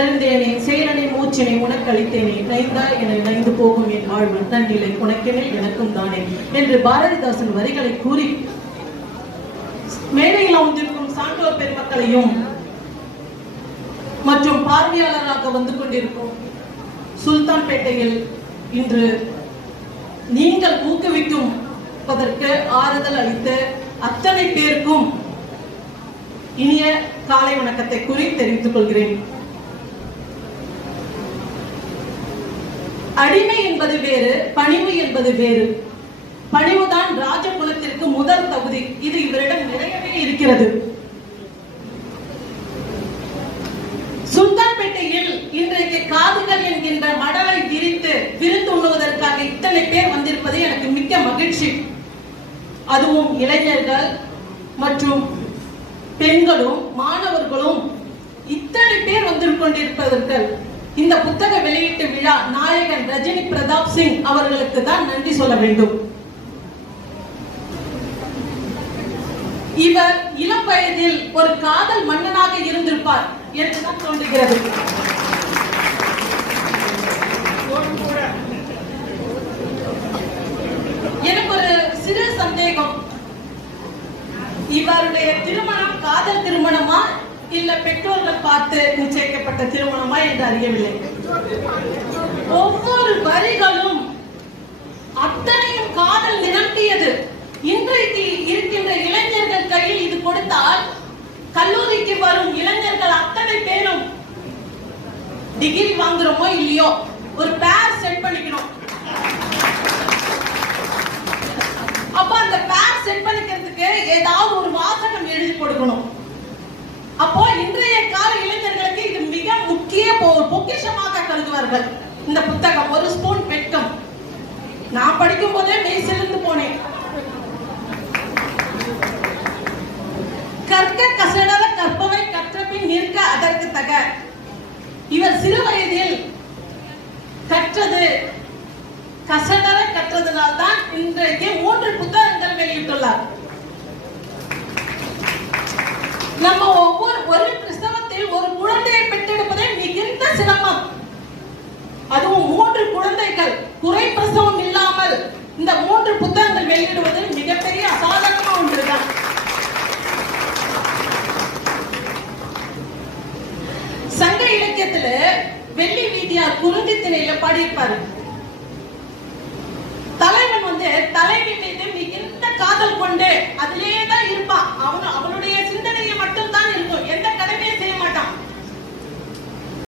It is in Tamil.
செயலனை மூச்சினை உனக்கு அளித்தேனே நைந்தாய் என நைந்து போகும் என் வாழ்வு தன்னிலை உனக்கெனே எனக்கும் தானே என்று பாரதிதாசன் வரிகளை கூறி மேடையில் அமர்ந்திருக்கும் சான்றோர் பெருமக்களையும் மற்றும் பார்வையாளராக வந்து கொண்டிருக்கும் சுல்தான்பேட்டையில் இன்று நீங்கள் ஊக்குவிக்கும்பதற்கு ஆறுதல் அளித்த அத்தனை பேருக்கும் இனிய காலை வணக்கத்தை கூறி தெரிவித்துக் கொள்கிறேன். அடிமை என்பது வேறு, பணிவு என்பது வேறு. பணிவுதான் ராஜகுலத்திற்கு முதல் தகுதி. இது இவரிடம் நிறையவே இருக்கிறது. சுல்தான்பேட்டையில் இன்றைக்கு காதுகள் என்கின்ற மடலை திரித்து விருந்து உண்ணுவதற்காக இத்தனை பேர் வந்திருப்பது எனக்கு மிக்க மகிழ்ச்சி. அதுவும் இளைஞர்கள் மற்றும் பெண்களும் மாணவர்களும் இத்தனை பேர் வந்து கொண்டிருப்பதற்கு இந்த புத்தக வெளியீட்டு விழா நாயகன் ரஜினி பிரதாப் சிங் அவர்களுக்கு தான் நன்றி சொல்ல வேண்டும். இவர் இளம் வயதில் ஒரு காதல் மன்னனாக இருந்திருப்பார் என்றுதான் தோன்றுகிறது. எனக்கு ஒரு சிறு சந்தேகம், இவருடைய திருமணம் காதல் திருமணமா இல்ல பெற்றோர்கள் பார்த்து நிச்சயிக்கப்பட்ட திருமணமா என்று அறியவில்லை. ஒவ்வொரு வரிகளும் அத்தனையும் காதல் நிரம்பியது. இன்றைக்கு இருக்கின்ற இளைஞர்கள் கையில் இது கொடுத்தால் கல்லூரிக்கு வரும் இளைஞர்கள் அத்தனை பேரும் டிகிரி வாங்குறோமோ இல்லையோ ஒரு பேர் செட் பண்ணிக்கணும். அப்ப அந்த பேர் செட் பண்ணிக்கிறதுக்கு ஏதாவது ஒரு வாசகம் எழுதி கொடுக்கணும். அப்போ இன்றைய கால இளைஞர்களுக்கு இது மிக முக்கிய பொக்கிஷமாக கருதுவார்கள். இந்த புத்தகம் ஒரு ஸ்பூன் வெட்கம். நான் படிக்கும் போதே மெய் சிலிர்ந்து போனேன். கற்க கசடர கற்பவை கற்றபின் நிற்க அதற்கு தக. இவர் சிறு வயதில் கற்றது கசடர கற்றதனால் தான் இன்றைக்கு 3 புத்தகங்கள் வெளியிட்டுள்ளார். நம்ம ஒரு பிரசவத்தில் ஒரு குழந்தையை பெற்றெடுப்பதே மிகுந்த சிரமம். அதுவும் 3 குழந்தைகள் குறை பிரசவம் இல்லாமல் இந்த 3 புத்தகங்கள் வெளியிடுவது மிகப்பெரிய அசாதாரணமா ஒன்றுதான். சங்க இலக்கியத்துல வெள்ளி வீதியார் குறிஞ்சி திணையில பாடியிருப்பாரு. தலைவன் தலைவி மீது மிகுந்த காதல் கொண்டு அதிலேதான் இருப்பான். அவனுடைய